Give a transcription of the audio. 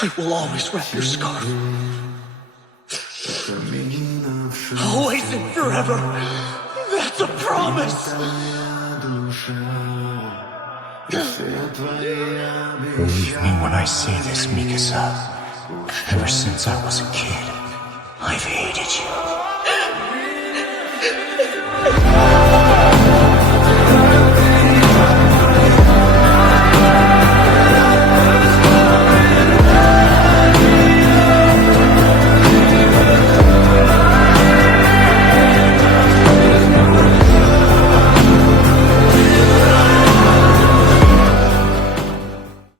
I will always wrap your scarf. Always and forever. That's a promise. Believe me when I say this, Mikasa. Ever since I was a kid, I've hated you.